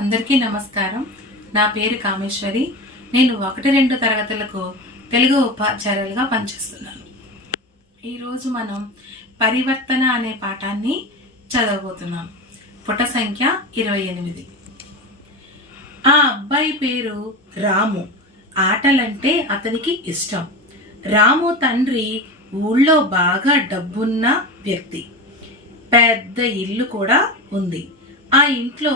అందరికీ నమస్కారం. నా పేరు కామేశ్వరి. నేను 1-2 తరగతులకు తెలుగు ఉపాధ్యాయులుగా పనిచేస్తున్నాను. ఈరోజు మనం పరివర్తన అనే పాఠాన్ని చదవబోతున్నాం. పుట సంఖ్య 28. ఆ అబ్బాయి పేరు రాము. ఆటలంటే అతనికి ఇష్టం. రాము తండ్రి ఊళ్ళో బాగా డబ్బున్న వ్యక్తి. పెద్ద ఇల్లు కూడా ఉంది. ఆ ఇంట్లో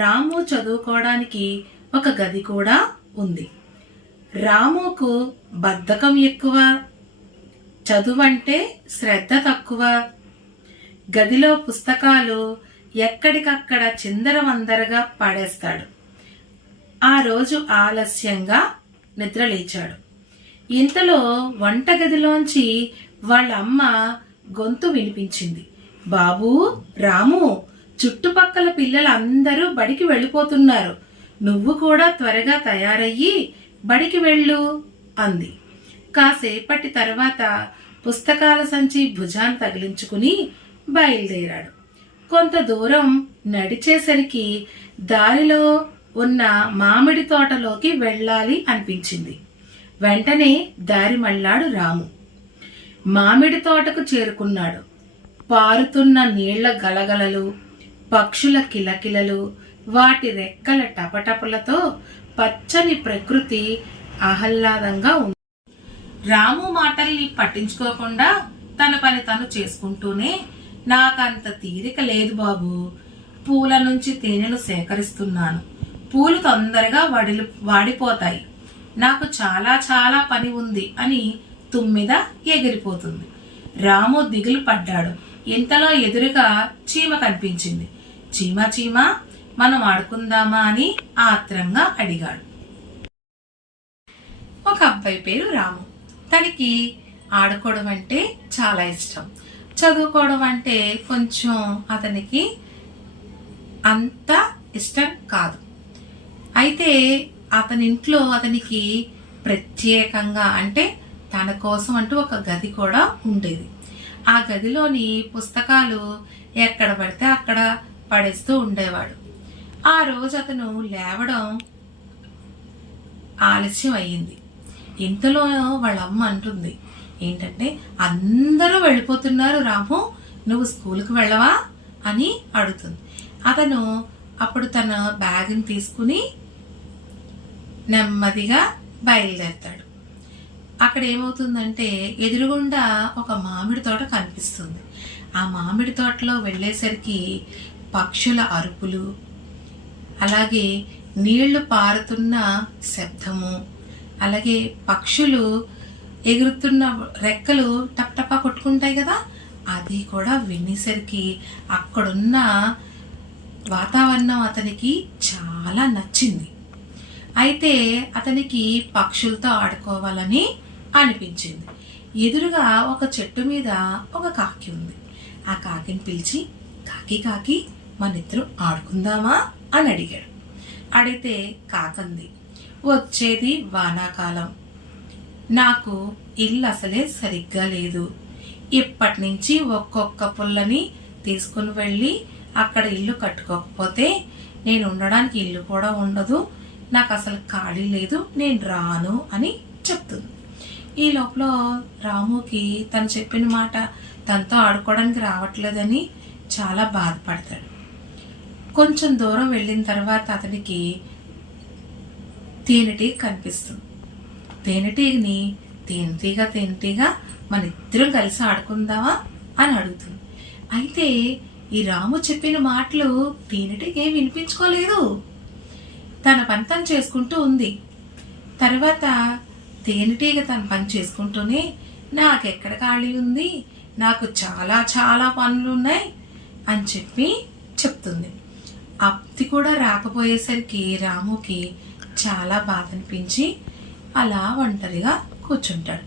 రాము చదువుకోవడానికి ఒక గది కూడా ఉంది. రాముకు బద్ధకం ఎక్కువ, చదువంటే శ్రద్ధ తక్కువ. గదిలో పుస్తకాలు ఎక్కడికక్కడ చిందరవందరగా పాడేస్తాడు. ఆ రోజు ఆలస్యంగా నిద్రలేచాడు. ఇంతలో వంటగదిలోంచి వాళ్ళ అమ్మ గొంతు వినిపించింది. బాబూ, రాము, చుట్టుపక్కల పిల్లలందరూ బడికి వెళ్ళిపోతున్నారు. నువ్వు కూడా త్వరగా తయారయ్యి బడికి వెళ్ళు అంది. కాసేపటి తర్వాత పుస్తకాల సంచి భుజాన్ని తగిలించుకుని బయలుదేరాడు. కొంత దూరం నడిచేసరికి దారిలో ఉన్న మామిడి తోటలోకి వెళ్ళాలి అనిపించింది. వెంటనే దారి మళ్ళాడు రాము. మామిడి తోటకు చేరుకున్నాడు. పారుతున్న నీళ్ల గలగలలు, పక్షుల కిలకిలలు, వాటి రెక్కల టపటపలతో పచ్చని ప్రకృతి ఆహ్లాదంగా ఉంది. రాము మాటల్ని పట్టించుకోకుండా తన పని తను చేసుకుంటూనే, నాకంత తీరిక లేదు బాబు. పూల నుంచి తేనెలు సేకరిస్తున్నాను. పూలు తొందరగా వాడిపోతాయి. నాకు చాలా చాలా పని ఉంది అని తుమ్మిద ఎగిరిపోతుంది. రాము దిగులు పడ్డాడు. ఇంతలో ఎదురుగా చీమ కనిపించింది. చీమ చీమ, మనం ఆడుకుందామా అని ఆత్రంగా అడిగాడు. ఒక అబ్బాయి పేరు రాము. తనకి ఆడుకోవడం అంటే చాలా ఇష్టం. చదువుకోవడం అంటే కొంచెం అతనికి అంత ఇష్టం కాదు. అయితే అతని ఇంట్లో అతనికి ప్రత్యేకంగా అంటే తన కోసం అంటూ ఒక గది కూడా ఉండేది. ఆ గదిలోని పుస్తకాలు ఎక్కడ పడితే అక్కడ పడేస్తూ ఉండేవాడు. ఆ రోజు అతను లేవడం ఆలస్యం అయ్యింది. ఇంతలో వాళ్ళ అమ్మ అంటుంది, ఏంటంటే అందరూ వెళ్ళిపోతున్నారు రాము, నువ్వు స్కూల్కి వెళ్ళవా అని అడుగుతుంది. అతను అప్పుడు తన బ్యాగ్ని తీసుకుని నెమ్మదిగా బయలుదేరతాడు. అక్కడ ఏమవుతుందంటే ఎదురుగుండా ఒక మామిడి తోట కనిపిస్తుంది. ఆ మామిడి తోటలో వెళ్ళేసరికి పక్షుల అరుపులు, అలాగే నీళ్లు పారుతున్న శబ్దము, అలాగే పక్షులు ఎగురుతున్న రెక్కలు టప్టపా కొట్టుకుంటాయి కదా, అది కూడా వినేసరికి అక్కడున్న వాతావరణం అతనికి చాలా నచ్చింది. అయితే అతనికి పక్షులతో ఆడుకోవాలని అనిపించింది. ఎదురుగా ఒక చెట్టు మీద ఒక కాకి ఉంది. ఆ కాకిని పిలిచి, కాకి కాకి, మనిద్దరం ఆడుకుందామా అని అడిగాడు. అడిగితే కాకంది, వచ్చేది వానాకాలం, నాకు ఇల్లు అసలే సరిగ్గా లేదు. ఇప్పటి నుంచి ఒక్కొక్క పుల్లని తీసుకుని వెళ్ళి అక్కడ ఇల్లు కట్టుకోకపోతే నేను ఉండడానికి ఇల్లు కూడా ఉండదు, నాకు అసలు ఖాళీ లేదు, నేను రాను అని చెప్తుంది. ఈ లోపల రాముకి తను చెప్పిన మాట తనతో ఆడుకోవడానికి రావట్లేదని చాలా బాధపడతాడు. కొంచెం దూరం వెళ్ళిన తర్వాత అతనికి తేనెటీగ కనిపిస్తుంది. తేనెటీగని తేనెటీగ మన ఇద్దరం కలిసి ఆడుకుందామా అని అడుగుతుంది. అయితే ఈ రాము చెప్పిన మాటలు తేనెటీగ వినిపించుకోలేదు. తన పని తను చేసుకుంటూ ఉంది. తర్వాత తేనెటీగ తన పని చేసుకుంటూనే, నాకెక్కడ ఖాళీ ఉంది, నాకు చాలా చాలా పనులు ఉన్నాయి అని చెప్పి చెప్తుంది. అది కూడా రాకపోయేసరికి రాముకి చాలా బాధ అనిపించి అలా ఒంటరిగా కూర్చుంటాడు.